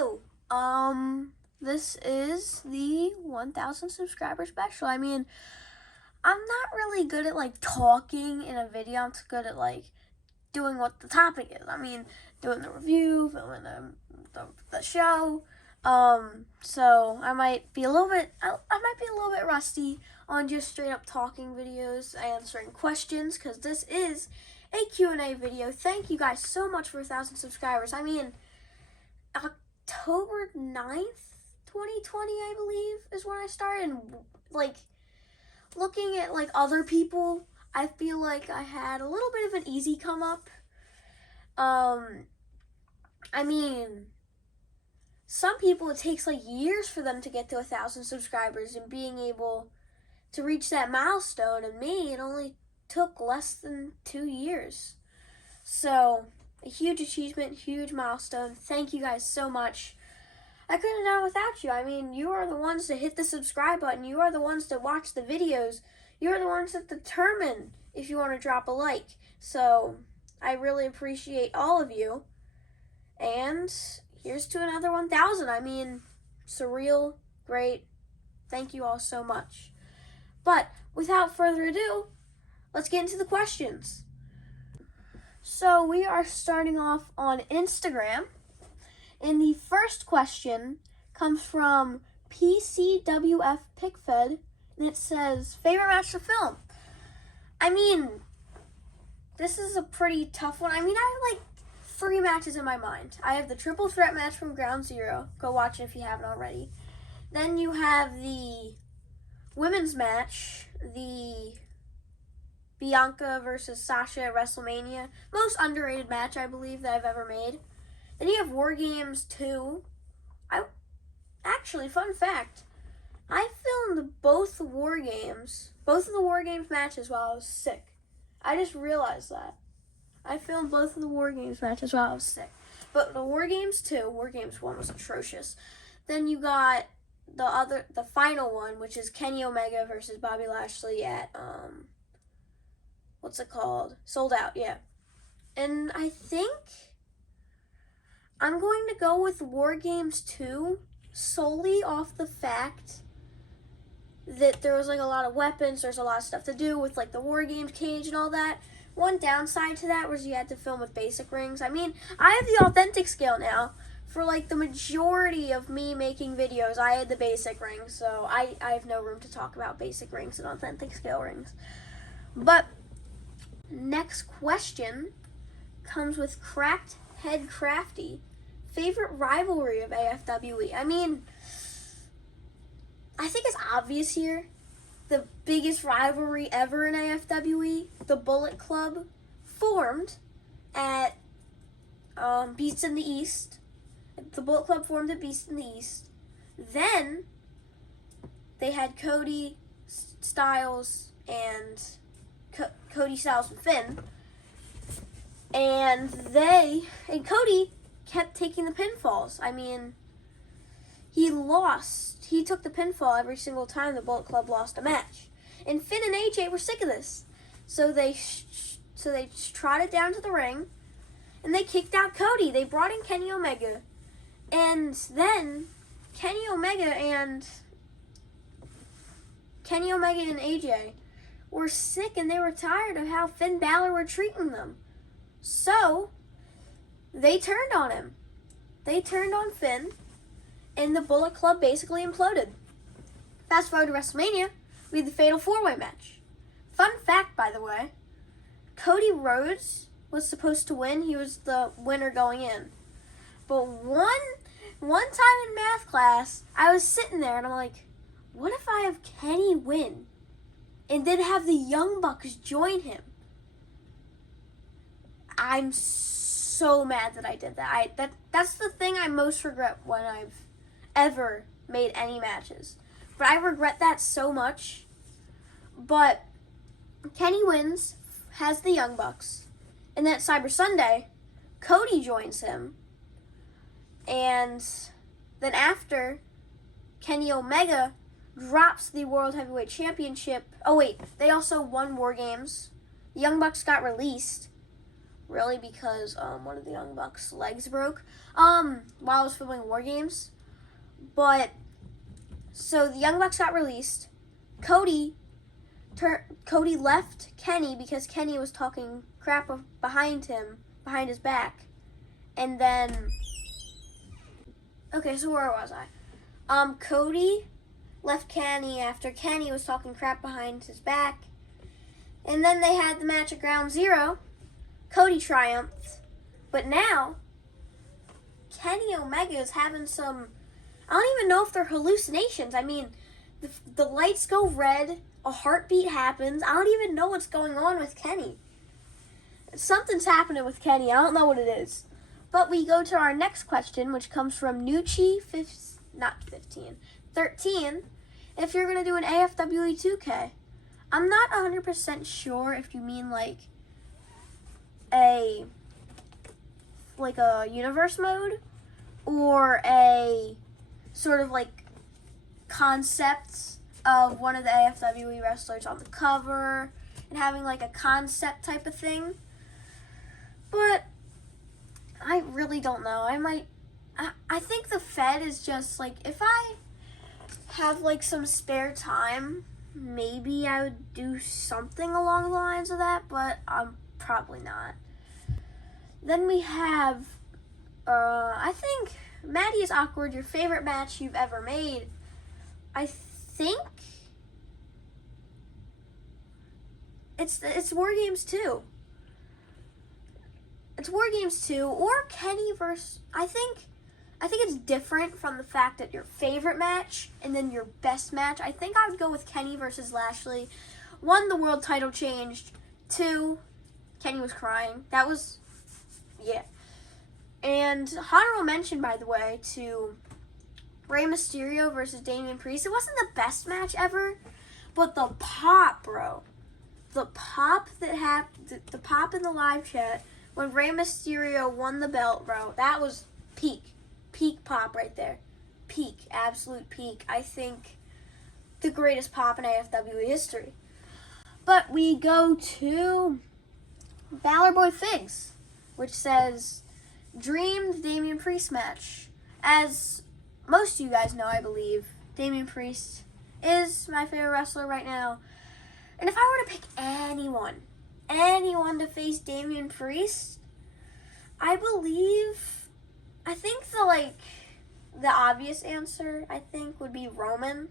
Hello. This is the 1,000 subscriber special. I mean, I'm not really good at talking in a video. I'm good at doing what the topic is. I mean, doing the review, filming the show. So I might be a little bit rusty on just straight up talking videos, answering questions, because this is a Q&A video. Thank you guys so much for 1,000 subscribers. I mean, October 9th, 2020, I believe, is when I started. And looking at other people, I feel like I had a little bit of an easy come up. I mean, some people, it takes years for them to get to 1,000 subscribers and being able to reach that milestone, and me, it only took less than 2 years. So a huge achievement, huge milestone. Thank you guys so much. I couldn't have done it without you. I mean, you are the ones that hit the subscribe button. You are the ones that watch the videos. You are the ones that determine if you want to drop a like. So I really appreciate all of you. And here's to another 1,000. I mean, surreal, great. Thank you all so much. But without further ado, let's get into the questions. So we are starting off on Instagram. And the first question comes from PCWF PickFed, and it says, favorite match to film? I mean, this is a pretty tough one. I mean, I have 3 matches in my mind. I have the triple threat match from Ground Zero. Go watch it if you haven't already. Then you have the women's match, the Bianca versus Sasha at WrestleMania. Most underrated match, I believe, that I've ever made. Then you have War Games 2. Actually, fun fact, I filmed both the War Games matches while I was sick. I just realized that. I filmed both of the War Games matches while I was sick. But the War Games 2, War Games 1 was atrocious. Then you got the final one, which is Kenny Omega versus Bobby Lashley at, what's it called? Sold Out, yeah. And I think I'm going to go with War Games 2 solely off the fact that there was a lot of weapons, there's a lot of stuff to do with the War Games cage and all that. One downside to that was you had to film with basic rings. I mean, I have the authentic scale now. For the majority of me making videos, I had the basic rings, so I have no room to talk about basic rings and authentic scale rings. But next question comes with Cracked Head Crafty. Favorite rivalry of AFWE? I mean, I think it's obvious here. The biggest rivalry ever in AFWE, the Bullet Club, formed at Beast in the East. The Bullet Club formed at Beast in the East. Then they had Cody Styles and Finn. And Cody kept taking the pinfalls. I mean, he lost. He took the pinfall every single time the Bullet Club lost a match. And Finn and AJ were sick of this. So they trotted down to the ring, and they kicked out Cody. They brought in Kenny Omega. And then Kenny Omega and AJ were sick, and they were tired of how Finn Balor were treating them. So they turned on him. They turned on Finn, and the Bullet Club basically imploded. Fast forward to WrestleMania, we had the Fatal 4-Way match. Fun fact, by the way, Cody Rhodes was supposed to win. He was the winner going in. But one time in math class, I was sitting there, and I'm like, what if I have Kenny win and then have the Young Bucks join him? I'm so mad that I did that. That's the thing I most regret when I've ever made any matches. But I regret that so much. But Kenny wins, has the Young Bucks, and then at Cyber Sunday, Cody joins him. And then after, Kenny Omega drops the World Heavyweight Championship. Oh wait, they also won War Games. The Young Bucks got released. really, because one of the Young Bucks' legs broke while I was filming War Games. But so the Young Bucks got released. Cody left Kenny because Kenny was talking crap behind his back. And then, okay, so where was I? Cody left Kenny after Kenny was talking crap behind his back. And then they had the match at Ground Zero. Cody triumphed. But now, Kenny Omega is having some, I don't even know if they're hallucinations. I mean, the lights go red, a heartbeat happens. I don't even know what's going on with Kenny. Something's happening with Kenny. I don't know what it is. But we go to our next question, which comes from Nucci 13. If you're going to do an AFWE 2K. I'm not 100% sure if you mean like a universe mode or a sort of like concept of one of the AFWE wrestlers on the cover and having like a concept type of thing. But I really don't know. I think the Fed is just like, if I have like some spare time, maybe I would do something along the lines of that, but I'm probably not. Then we have, I think, Maddie is Awkward, your favorite match you've ever made. I think it's War Games 2. It's War Games 2 or Kenny versus, I think it's different from the fact that your favorite match and then your best match. I think I would go with Kenny versus Lashley. 1, the world title changed. 2, Kenny was crying. That was, yeah. And honorable mention, by the way, to Rey Mysterio versus Damian Priest. It wasn't the best match ever, but the pop, bro. The pop that happened, the pop in the live chat when Rey Mysterio won the belt, bro. That was peak. Peak pop right there. Peak. Absolute peak. I think the greatest pop in AFWE history. But we go to Balor Boy Figs, which says, dreamed Damian Priest match. As most of you guys know, I believe, Damian Priest is my favorite wrestler right now. And if I were to pick anyone to face Damian Priest, I think the obvious answer, I think, would be Roman.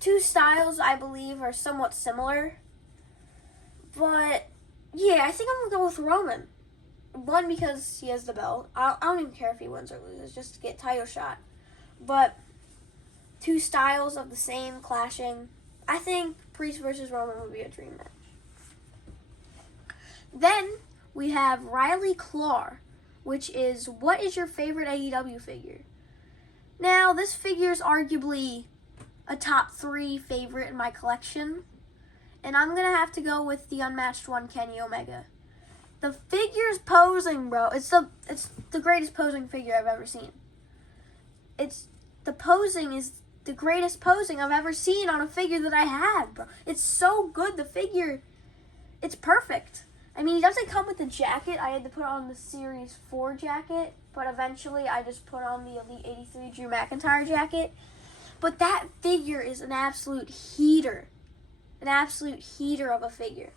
Two styles, I believe, are somewhat similar. But, yeah, I think I'm going to go with Roman. 1, because he has the belt. I don't even care if he wins or loses, just to get title shot. But two styles of the same clashing. I think Priest versus Roman would be a dream match. Then we have Riley Clark, which is, what is your favorite AEW figure? Now, this figure is arguably a top 3 favorite in my collection. And I'm going to have to go with the unmatched one, Kenny Omega. The figure's posing, bro. It's the greatest posing figure I've ever seen. The posing is the greatest posing I've ever seen on a figure that I have, bro. It's so good. The figure, it's perfect. I mean, he doesn't come with the jacket. I had to put on the Series 4 jacket, but eventually I just put on the Elite 83 Drew McIntyre jacket. But that figure is an absolute heater. An absolute heater of a figure.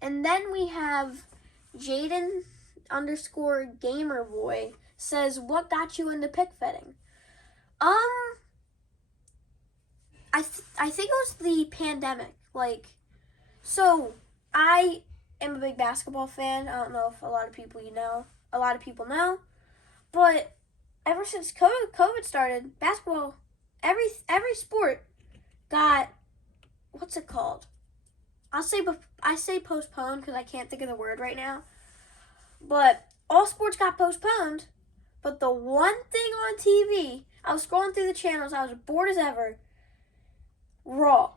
And then we have Jaden_Gamerboy says, what got you into pick fetting? I think it was the pandemic. So I am a big basketball fan. I don't know if a lot of people know. But ever since COVID started, basketball, every sport got, what's it called? I say postponed because I can't think of the word right now. But all sports got postponed. But the one thing on TV, I was scrolling through the channels, I was bored as ever. Raw.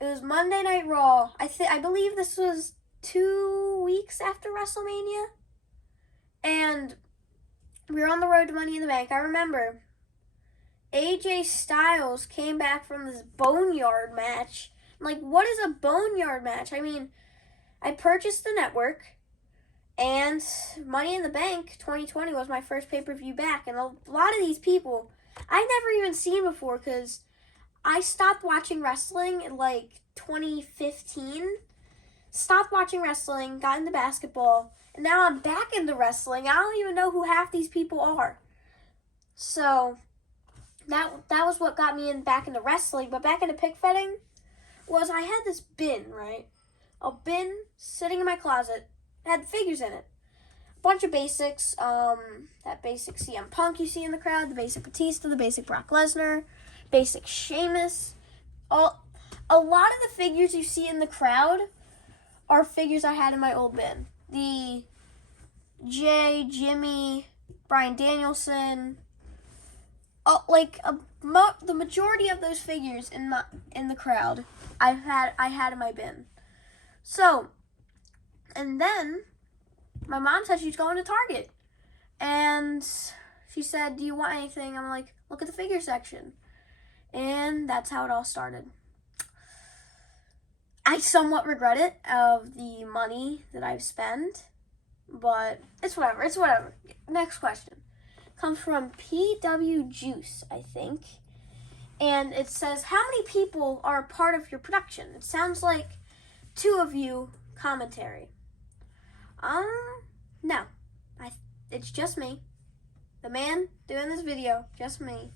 It was Monday Night Raw. I believe this was 2 weeks after WrestleMania. And we were on the road to Money in the Bank. I remember AJ Styles came back from this boneyard match. What is a boneyard match? I mean, I purchased the network, and Money in the Bank 2020 was my first pay-per-view back. And a lot of these people I've never even seen before, because I stopped watching wrestling in like 2015. Stopped watching wrestling, got into basketball, and now I'm back into wrestling. I don't even know who half these people are. So that was what got me back into wrestling. But back into pick fetting was, I had this bin, right? A bin sitting in my closet, had figures in it. A bunch of basics, that basic CM Punk you see in the crowd, the basic Batista, the basic Brock Lesnar, basic Sheamus. A lot of the figures you see in the crowd are figures I had in my old bin. The Jimmy, Bryan Danielson, the majority of those figures in the crowd I had in my bin. So, and then my mom said she's going to Target, and she said, "Do you want anything?" I'm like, "Look at the figure section," and that's how it all started. I somewhat regret it, of the money that I've spent, but it's whatever. Next question comes from PW Juice, I think, and it says, "How many people are a part of your production?" It sounds like 2 of you commentary. No, it's just me, the man doing this video, just me.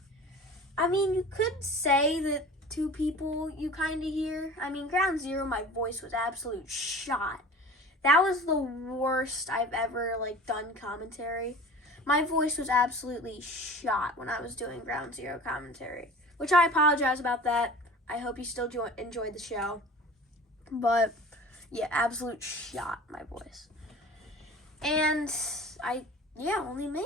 I mean, you could say that 2 people you kind of hear. I mean, Ground Zero, my voice was absolute shot. That was the worst I've ever done commentary. My voice was absolutely shot when I was doing Ground Zero commentary, which I apologize about that. I hope you still enjoyed the show. But yeah, absolute shot, my voice. And only me.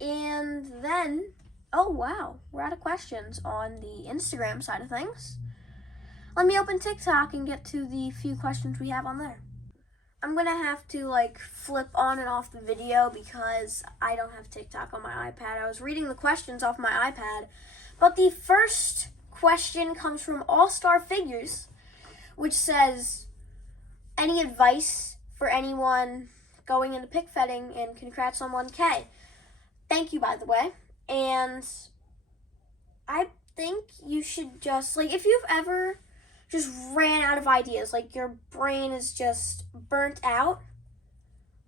And then, oh wow, we're out of questions on the Instagram side of things. Let me open TikTok and get to the few questions we have on there. I'm gonna have to flip on and off the video because I don't have TikTok on my iPad. I was reading the questions off my iPad. But the first question comes from All Star Figures, which says, "Any advice for anyone going into pick fetting, and congrats on 1K. Thank you, by the way. And I think you should just, if you've ever just ran out of ideas, your brain is just burnt out,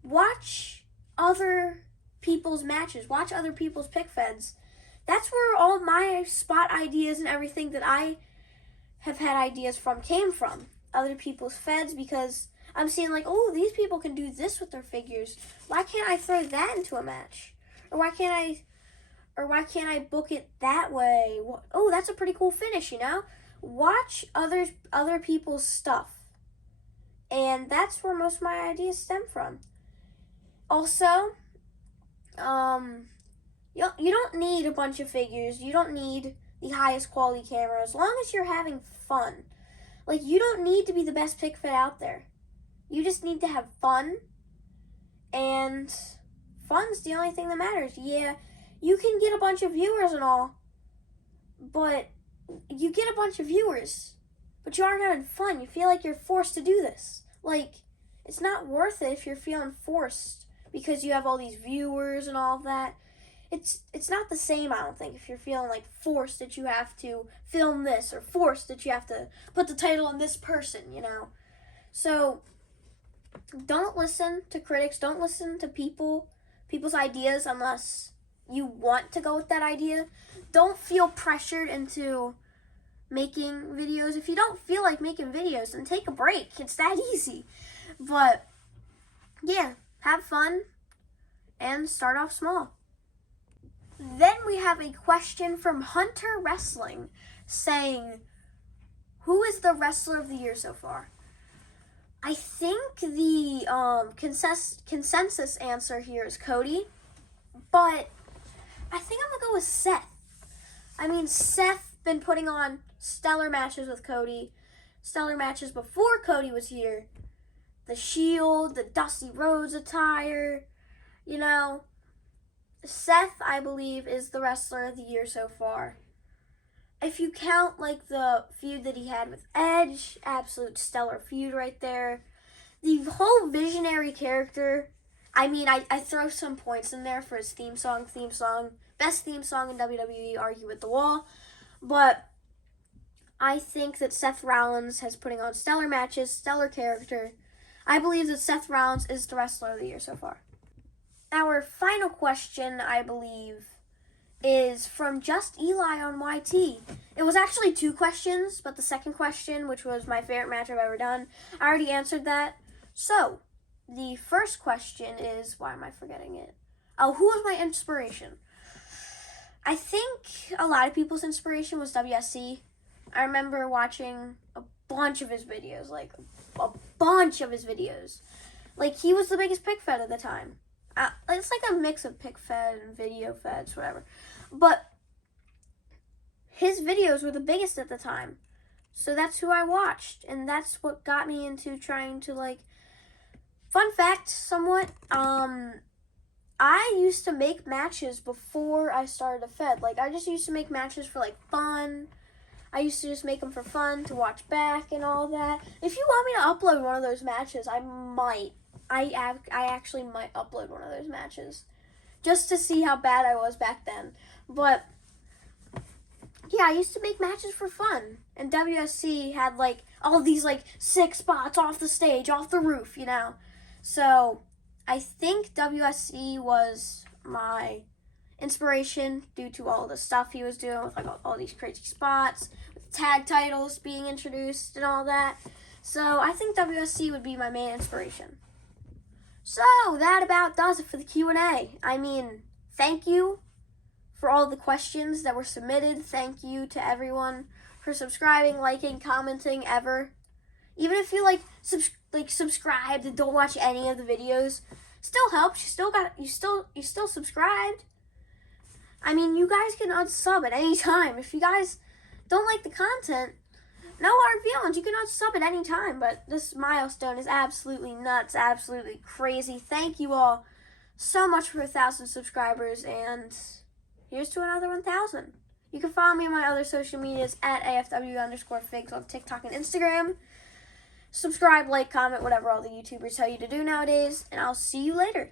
watch other people's matches, watch other people's pick feds. That's where all my spot ideas and everything that I have had ideas from came from. Other people's feds, because I'm seeing oh, these people can do this with their figures. Why can't I throw that into a match? Or why can't I book it that way? Oh, that's a pretty cool finish, Watch other people's stuff. And that's where most of my ideas stem from. Also, you don't need a bunch of figures. You don't need the highest quality camera, as long as you're having fun. You don't need to be the best pick fit out there. You just need to have fun, and fun's the only thing that matters. Yeah, you can get a bunch of viewers and all, but you get a bunch of viewers, but you aren't having fun. You feel like you're forced to do this. It's not worth it if you're feeling forced because you have all these viewers and all of that. It's not the same, I don't think, if you're feeling forced that you have to film this, or forced that you have to put the title on this person, So don't listen to critics. Don't listen to people's ideas unless you want to go with that idea. Don't feel pressured into making videos. If you don't feel like making videos, then take a break. It's that easy. But yeah, have fun and start off small. Then we have a question from Hunter Wrestling saying, "Who is the wrestler of the year so far?" I think the consensus answer here is Cody, but I think I'm going to go with Seth. I mean, Seth been putting on stellar matches with Cody, stellar matches before Cody was here. The Shield, the Dusty Rhodes attire, Seth, I believe, is the wrestler of the year so far. If you count the feud that he had with Edge, absolute stellar feud right there. the whole visionary character, I mean, I throw some points in there for his theme song. Best theme song in WWE, argue with the wall. But I think that Seth Rollins has putting on stellar matches, stellar character. I believe that Seth Rollins is the wrestler of the year so far. Our final question, I believe, is from Just Eli on YT. It was actually 2 questions, but the second question, which was my favorite match I've ever done, I already answered that. So, the first question is, why am I forgetting it? Oh, who was my inspiration? I think a lot of people's inspiration was WSC. I remember watching a bunch of his videos, like a bunch of his videos. Like, he was the biggest pick fed at the time. It's like a mix of pick fed and video feds, whatever. But his videos were the biggest at the time. So that's who I watched. And that's what got me into trying to, like, fun fact, somewhat, I used to make matches before I started a fed. Like, I just used to make matches for, like, fun. I used to just make them for fun, to watch back and all that. If you want me to upload one of those matches, I might. I actually might upload one of those matches. Just to see how bad I was back then. But, yeah, I used to make matches for fun. And WSC had, like, all these, like, 6 spots off the stage, off the roof, you know. So, I think WSC was my inspiration due to all the stuff he was doing with, like, all these crazy spots, with tag titles being introduced and all that. So, I think WSC would be my main inspiration. So, that about does it for the Q&A. I mean, thank you for all the questions that were submitted. Thank you to everyone for subscribing, liking, commenting, ever. Even if you subscribed and don't watch any of the videos, still helps. You still subscribed. I mean, you guys can unsub at any time. If you guys don't like the content, no hard feelings. You can unsub at any time. But this milestone is absolutely nuts, absolutely crazy. Thank you all so much for 1,000 subscribers, and here's to another 1,000. You can follow me on my other social medias at AFWE_figs on TikTok and Instagram. Subscribe, like, comment, whatever all the YouTubers tell you to do nowadays, and I'll see you later.